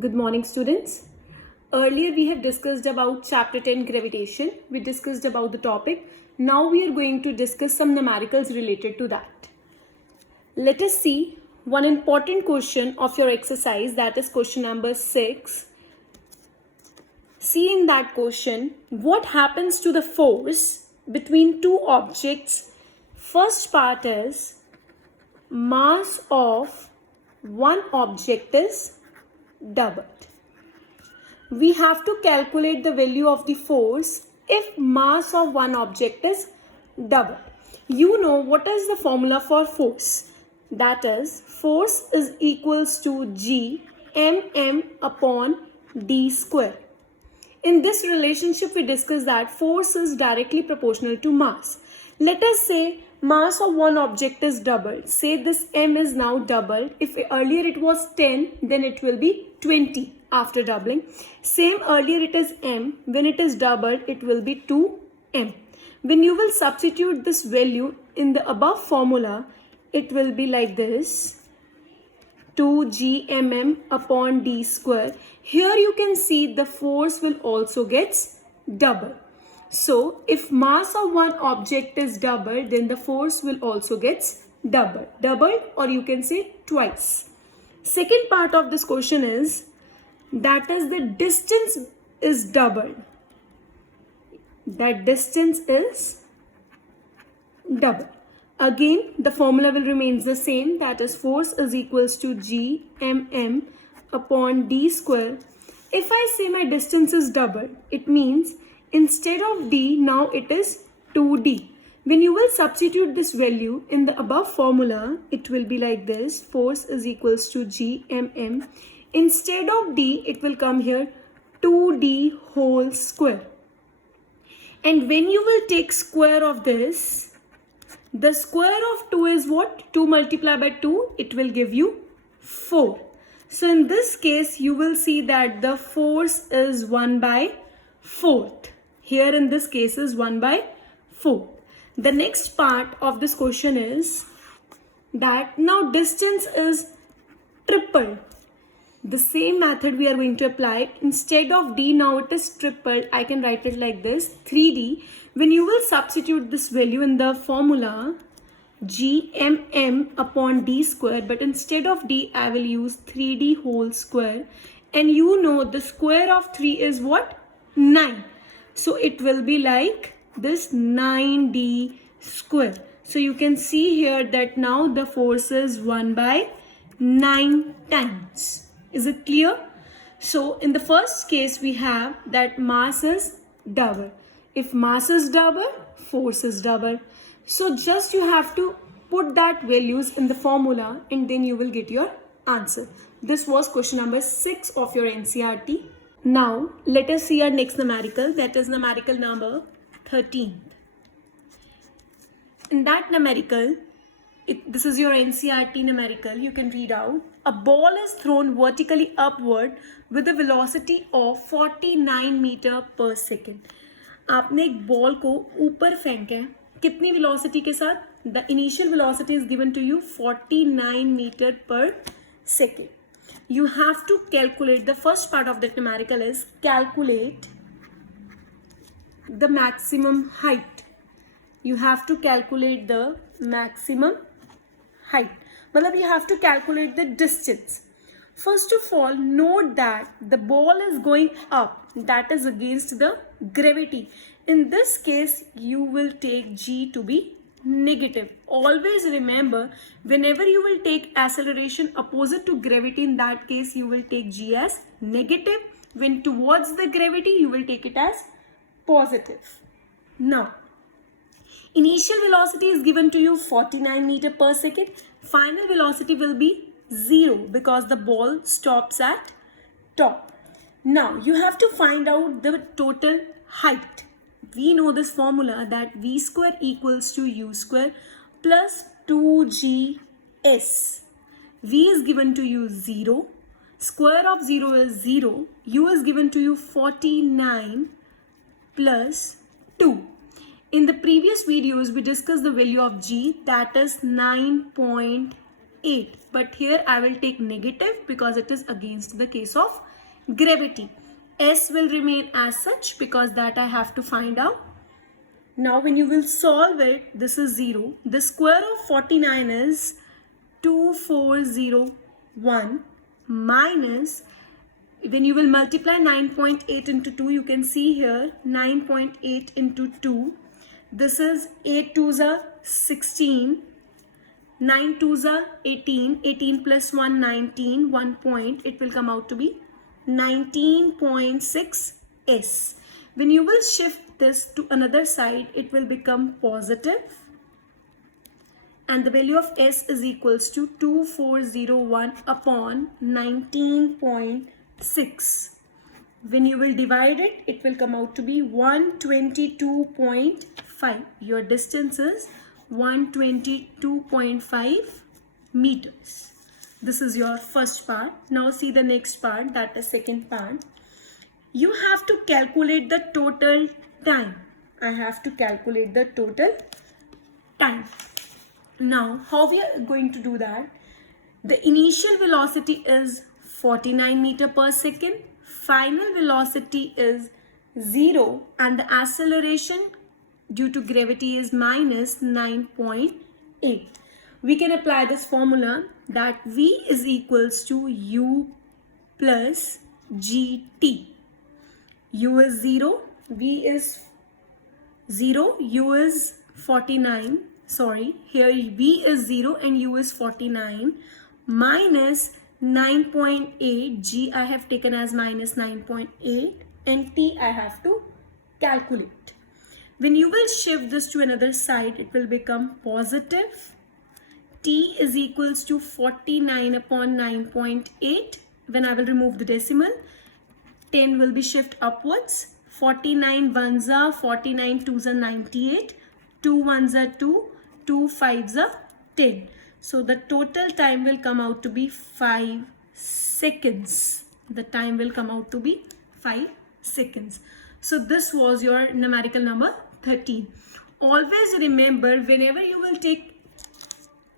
Good morning, students. Earlier we have discussed about chapter 10 gravitation. We discussed about the topic. Now we are going to discuss some numericals related to that. Let us see one important question of your exercise, that is question number 6. See in that question, what happens to the force between two objects? First part is mass of one object is doubled. We have to calculate the value of the force if mass of one object is doubled. You know what is the formula for force? That is, force is equals to G mm upon d square. In this relationship, we discussed that force is directly proportional to mass. Let us say mass of one object is doubled. Say this m is now doubled. If earlier it was 10, then it will be 20 after doubling. Same earlier it is m. When it is doubled, it will be 2m. When you will substitute this value in the above formula, it will be like this. 2gmm upon d square. Here you can see the force will also get double. So if mass of one object is doubled, then the force will also get doubled, or you can say twice. Second part of this question is, that is the distance is doubled. That distance is double. Again, the formula will remain the same, that is force is equals to G mm upon d square. If I say my distance is double, it means instead of d, now it is 2d. When you will substitute this value in the above formula, it will be like this, force is equals to G mm. Instead of d, it will come here 2d whole square. And when you will take square of this, the square of 2 is what? 2 multiplied by 2, it will give you 4. So in this case, you will see that the force is 1 by 4th. Here in this case is 1 by 4. The next part of this question is that now distance is tripled. The same method we are going to apply. Instead of d, now it is tripled. I can write it like this, 3d. When you will substitute this value in the formula, g mm upon d square, but instead of d, I will use 3d whole square. And you know the square of 3 is what? 9. So it will be like this 9d square. So you can see here that now the force is 1 by 9 times. Is it clear? So in the first case, we have that mass is double. If mass is double, force is double. So just you have to put that values in the formula and then you will get your answer. This was question number 6 of your NCERT. Now let us see our next numerical, that is numerical number 13. In that numerical, this is your NCERT numerical, you can read out. A ball is thrown vertically upward with a velocity of 49 meter per second. आपने एक ball को ऊपर फेंका है, कितनी velocity के साथ? The initial velocity is given to you 49 meter per second. You have to calculate, the first part of that numerical is calculate the maximum height. You have to calculate the maximum height. मतलब you have to calculate the distance. First of all, note that the ball is going up, that is against the gravity. In this case, you will take g to be negative. Always remember, whenever you will take acceleration opposite to gravity, in that case you will take g as negative. When towards the gravity, you will take it as positive. Now, initial velocity is given to you 49 meter per second. Final velocity will be 0 because the ball stops at top. Now you have to find out the total height. We know this formula that v square equals to u square plus 2gs. V is given to you 0. Square of 0 is 0. U is given to you 49 plus 2. In the previous videos, we discussed the value of g, that is 9.8. 8. But here I will take negative because it is against the case of gravity. S will remain as such because that I have to find out. Now when you will solve it, this is 0. The square of 49 is 2401 minus, when you will multiply 9.8 into 2, you can see here 9.8 into 2. This is 8 2s are 16, 9 2s are 18, 18 plus 1 19, 1 point, it will come out to be 19.6 S. When you will shift this to another side, it will become positive, and the value of S is equals to 2401 upon 19.6. When you will divide it, it will come out to be 122.5. Your distance is 122.5 meters. This is your first part. Now see the next part, that is second part. You have to calculate the total time. I have to calculate the total time. Now, how we are going to do that? The initial velocity is 49 meter per second. Final velocity is 0 and the acceleration due to gravity is minus 9.8. We can apply this formula that V is equals to U plus GT. U is 0, V is 0, U is 49. Sorry, here V is 0 and U is 49 minus 9.8. G I have taken as minus 9.8 and T I have to calculate. When you will shift this to another side, it will become positive. T is equals to 49 upon 9.8. When I will remove the decimal, 10 will be shift upwards. 49 ones are 49, 2s are 98. 2 ones are 2, 2 5s are 10. So the total time will come out to be 5 seconds. The time will come out to be 5 seconds. So this was your numerical number 13. Always remember, whenever you will take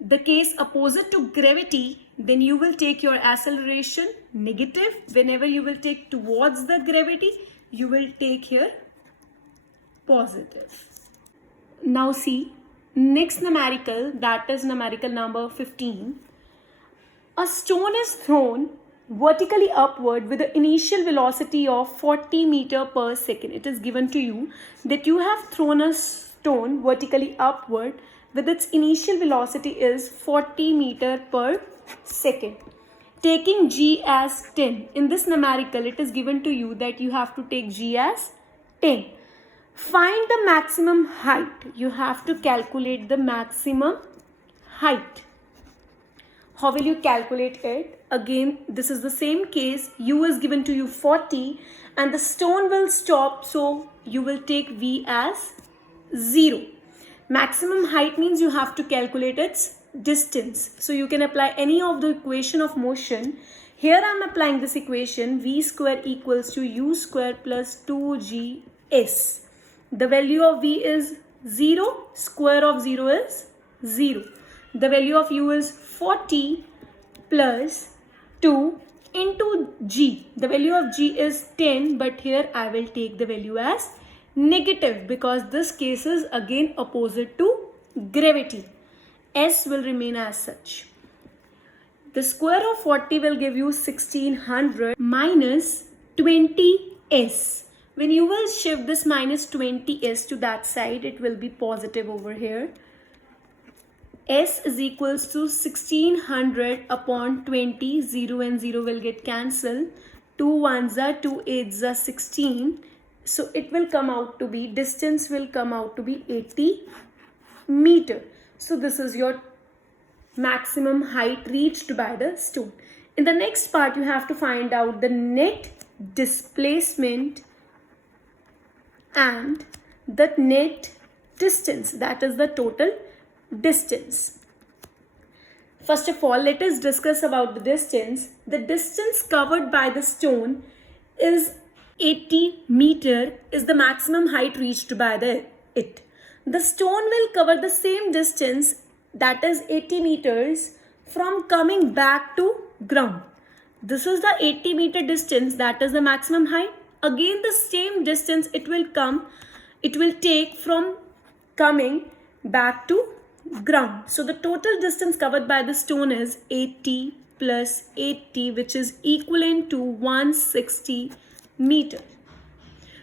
the case opposite to gravity, then you will take your acceleration negative. Whenever you will take towards the gravity, you will take here positive. Now see, next numerical, that is numerical number 15. A stone is thrown vertically upward with the initial velocity of 40 meter per second. It is given to you that you have thrown a stone vertically upward with its initial velocity is 40 meter per second. Taking G as 10. In this numerical, it is given to you that you have to take G as 10. Find the maximum height. You have to calculate the maximum height. How will you calculate it? Again, this is the same case. U is given to you 40 and the stone will stop. So you will take V as 0. Maximum height means you have to calculate its distance. So you can apply any of the equation of motion. Here I am applying this equation, V square equals to U square plus 2GS. The value of V is 0, square of 0 is 0. The value of U is 40 plus 2 into G. The value of G is 10, but here I will take the value as negative because this case is again opposite to gravity. S will remain as such. The square of 40 will give you 1600 minus 20S. When you will shift this minus 20S to that side, it will be positive over here. S is equals to 1600 upon 20. 0 and 0 will get cancelled. 2 1s are 2 8s are 16. So it will come out to be, distance will come out to be 80 meter. So this is your maximum height reached by the stone. In the next part, you have to find out the net displacement and the net distance, that is the total distance. First of all, let us discuss about the distance. The distance covered by the stone is 80 meter is the maximum height reached by it. The stone will cover the same distance, that is 80 meters, from coming back to ground. This is the 80-meter distance, that is the maximum height. Again the same distance it will take from coming back to ground. So the total distance covered by the stone is 80 plus 80, which is equivalent to 160 meter.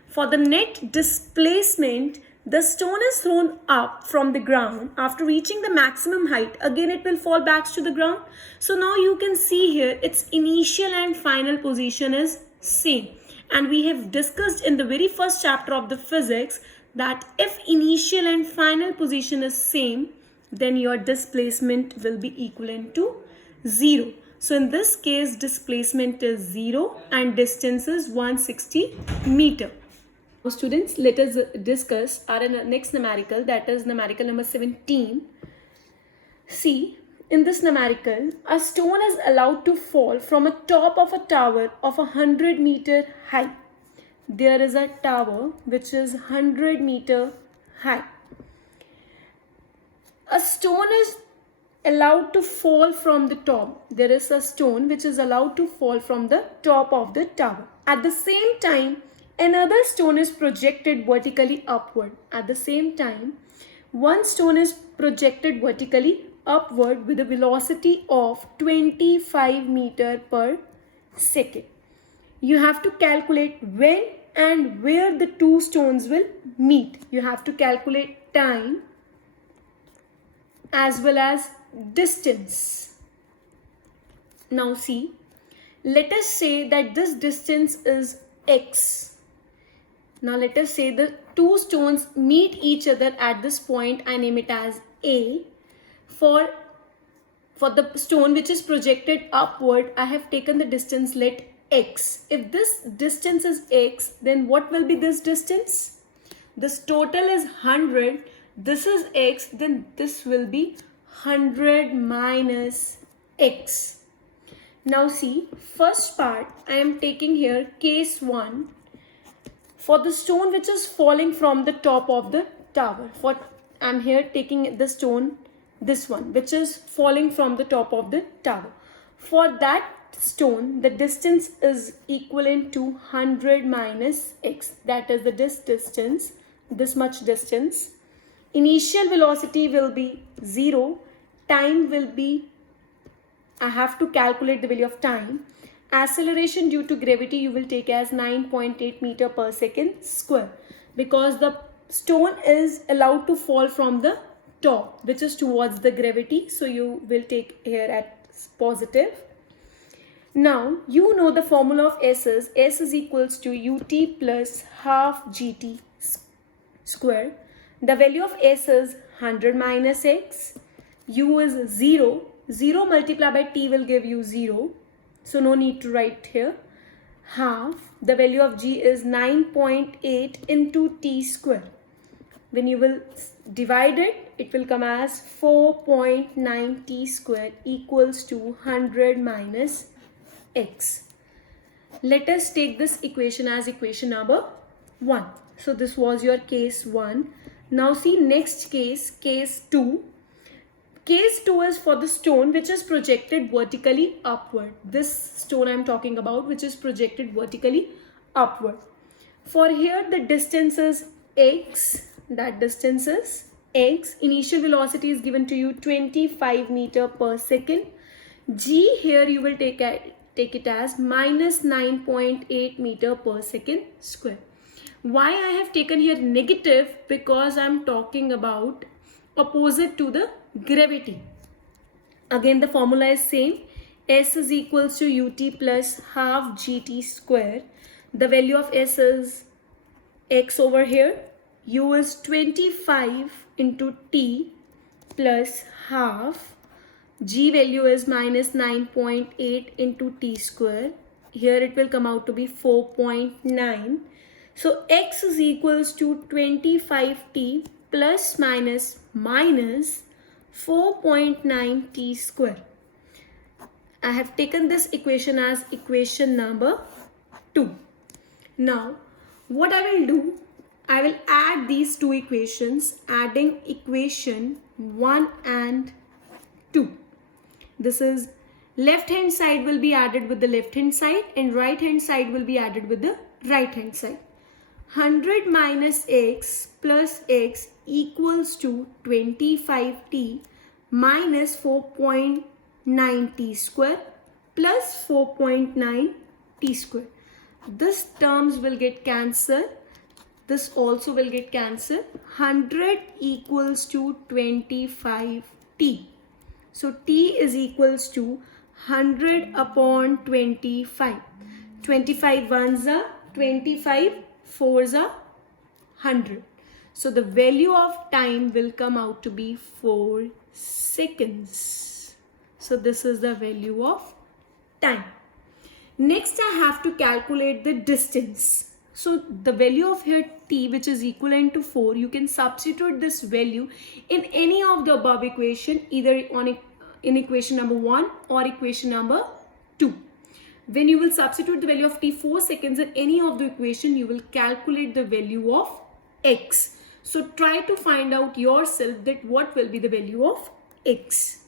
For the net displacement, the stone is thrown up from the ground. After reaching the maximum height, again it will fall back to the ground. So now you can see here its initial and final position is same. And we have discussed in the very first chapter of the physics that if initial and final position is same, then your displacement will be equivalent to 0. So in this case, displacement is 0 and distance is 160 meter. Now students, let us discuss our next numerical, that is numerical number 17. See, in this numerical, a stone is allowed to fall from a top of a tower of 100 meter height. There is a tower which is 100 meter high. A stone is allowed to fall from the top. There is a stone which is allowed to fall from the top of the tower. At the same time, another stone is projected vertically upward. At the same time, one stone is projected vertically upward with a velocity of 25 meter per second. You have to calculate when and where the two stones will meet. You have to calculate time as well as distance. Now see, let us say that this distance is x. Now let us say the two stones meet each other at this point. I name it as A. For the stone which is projected upward, I have taken the distance, let x. If this distance is x, then what will be this distance? This total is 100. This is x, then this will be 100 minus x. Now see, first part I am taking here case 1 for the stone which is falling from the top of the tower. I am here taking the stone, this one, which is falling from the top of the tower. For that stone, the distance is equivalent to 100 minus x. That is the distance, this much distance. Initial velocity will be 0. Time will be, I have to calculate the value of time. Acceleration due to gravity you will take as 9.8 meter per second square, because the stone is allowed to fall from the top, which is towards the gravity. So you will take here at positive. Now you know the formula of S is equals to ut plus half gt square. The value of S is 100 minus x. U is 0. 0 multiplied by t will give you 0. So no need to write here. Half. The value of g is 9.8 into t square. When you will divide it, it will come as 4.9 t square equals to 100 minus x. Let us take this equation as equation number 1. So this was your case 1. Now see next case, case 2. Case 2 is for the stone which is projected vertically upward. This stone I am talking about, which is projected vertically upward. For here the distance is x. That distance is x. Initial velocity is given to you 25 meter per second. G here you will take it as minus 9.8 meter per second square. Why I have taken here negative? Because I am talking about opposite to the gravity. Again the formula is same. S is equals to ut plus half gt square. The value of S is x over here. U is 25 into t plus half. G value is minus 9.8 into t square. Here it will come out to be 4.9. So x is equals to 25t plus minus 4.9 t square. I have taken this equation as equation number 2. Now what I will do, I will add these two equations, adding equation 1 and 2. This is left hand side will be added with the left hand side and right hand side will be added with the right hand side. 100 minus x plus x equals to 25t minus 4.9 t square plus 4.9 t square. This terms will get cancelled. This also will get cancelled. 100 equals to 25t. So t is equals to 100 upon 25. 25 ones are 25, fours are 100. So the value of time will come out to be 4 seconds. So this is the value of time. Next I have to calculate the distance. So the value of here t, which is equivalent to 4, you can substitute this value in any of the above equation, either in equation number 1 or equation number 2. When you will substitute the value of t 4 seconds in any of the equation, you will calculate the value of x. So try to find out yourself that what will be the value of x.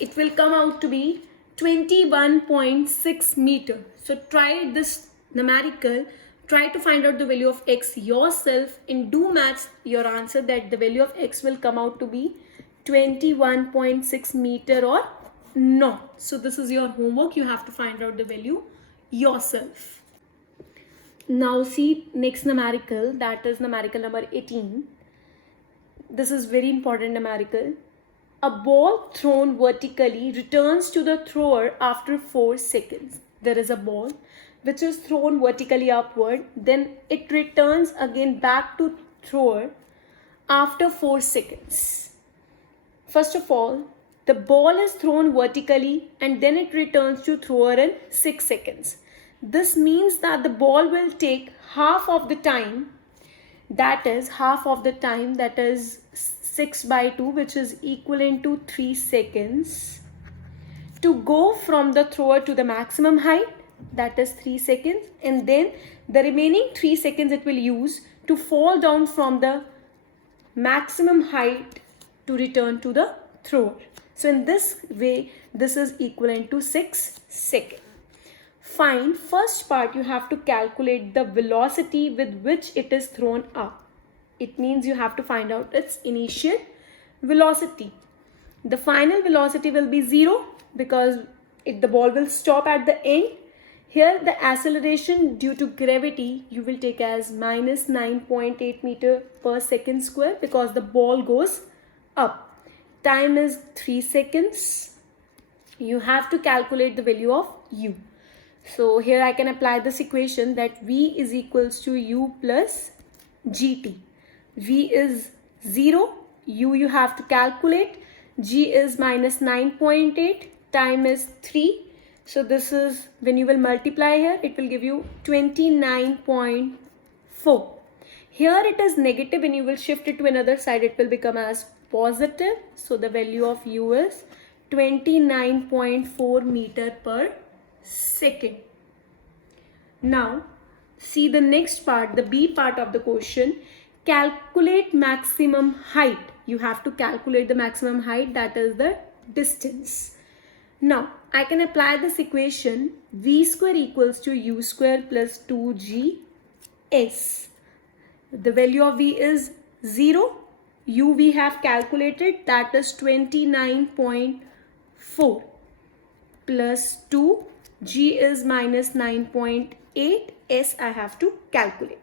It will come out to be 21.6 meter. So try this numerical, try to find out the value of x yourself and do match your answer that the value of x will come out to be 21.6 meter or not. So this is your homework. You have to find out the value yourself. Now see next numerical, that is numerical number 18. This is very important numerical. A ball thrown vertically returns to the thrower after 4 seconds. There is a ball which is thrown vertically upward, then it returns again back to thrower after 4 seconds. First of all, the ball is thrown vertically and then it returns to thrower in 6 seconds. This means that the ball will take half of the time, that is 6 by 2, which is equivalent to 3 seconds, to go from the thrower to the maximum height, that is 3 seconds, and then the remaining 3 seconds it will use to fall down from the maximum height to return to the thrower. So in this way, this is equivalent to 6 seconds. Find first part, you have to calculate the velocity with which it is thrown up. It means you have to find out its initial velocity. The final velocity will be 0 because the ball will stop at the end. Here the acceleration due to gravity you will take as minus 9.8 meter per second square because the ball goes up. Time is 3 seconds. You have to calculate the value of u. So here I can apply this equation that v is equals to u plus gt. V is 0, u you have to calculate, g is minus 9.8, time is 3. So this is, when you will multiply here, it will give you 29.4. Here it is negative, when you will shift it to another side, it will become as positive. So the value of u is 29.4 meter per second. Now see the next part, the B part of the question. Calculate maximum height. You have to calculate the maximum height, that is the distance. Now I can apply this equation, v square equals to u square plus 2gs. The value of v is 0, u we have calculated, that is 29.4 plus 2, g is minus 9.8, s I have to calculate.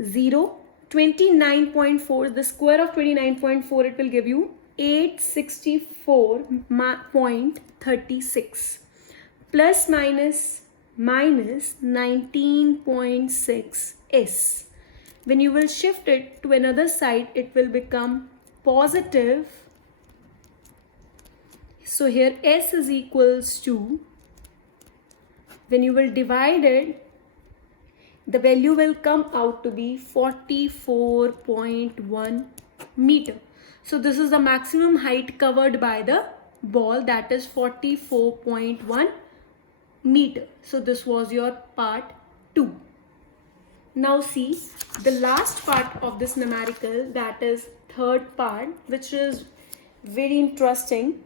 0, 29.4, the square of 29.4, it will give you 864.36 plus minus 19.6 s. When you will shift it to another side, it will become positive. So here s is equals to, when you will divide it, the value will come out to be 44.1 meter. So this is the maximum height covered by the ball, that is 44.1 meter. So this was your part 2. Now see the last part of this numerical, that is third part, which is very interesting.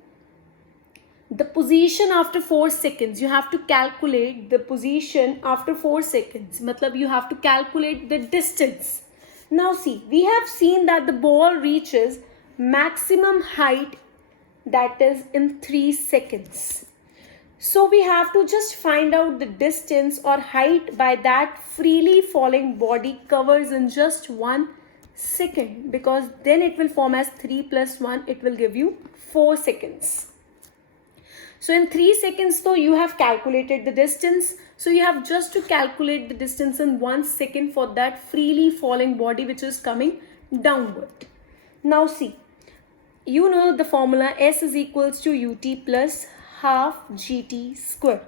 the position after 4 seconds. You have to calculate the position after 4 seconds. Matlab you have to calculate the distance. Now see, we have seen that the ball reaches maximum height, that is in 3 seconds. So we have to just find out the distance or height by that freely falling body covers in just 1 second, because then it will form as 3 plus 1, it will give you 4 seconds. So in 3 seconds though you have calculated the distance. So you have just to calculate the distance in 1 second for that freely falling body which is coming downward. Now see, you know the formula, S is equals to ut plus half gt square.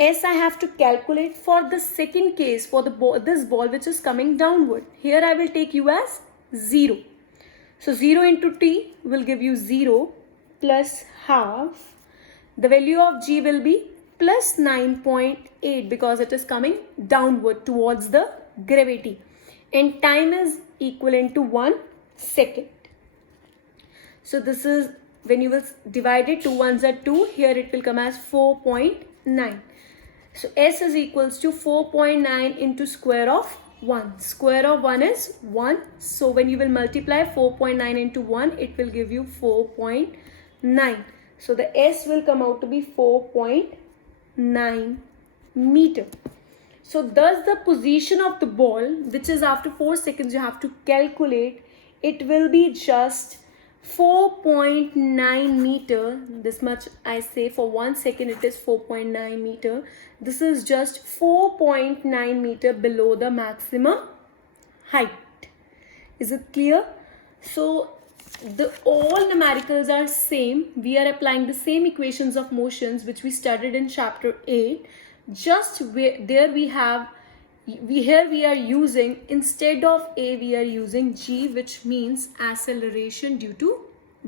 S I have to calculate for the second case, for the ball, this ball which is coming downward. Here I will take u as 0. So 0 into t will give you 0 plus half. The value of g will be plus 9.8 because it is coming downward towards the gravity. And time is equivalent to 1 second. So this is, when you will divide it, 2 ones are 2, here it will come as 4.9. So S is equals to 4.9 into square of 1. Square of 1 is 1. So when you will multiply 4.9 into 1, it will give you 4.9. So the S will come out to be 4.9 meter. So thus the position of the ball, which is after 4 seconds you have to calculate, it will be just 4.9 meter. This much I say, for 1 second it is 4.9 meter. This is just 4.9 meter below the maximum height. Is it clear? So the all numericals are same. We are applying the same equations of motions which we studied in chapter 8. Just there we have, here we are using, instead of A we are using G, which means acceleration due to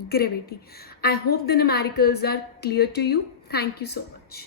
gravity. I hope the numericals are clear to you. Thank you so much.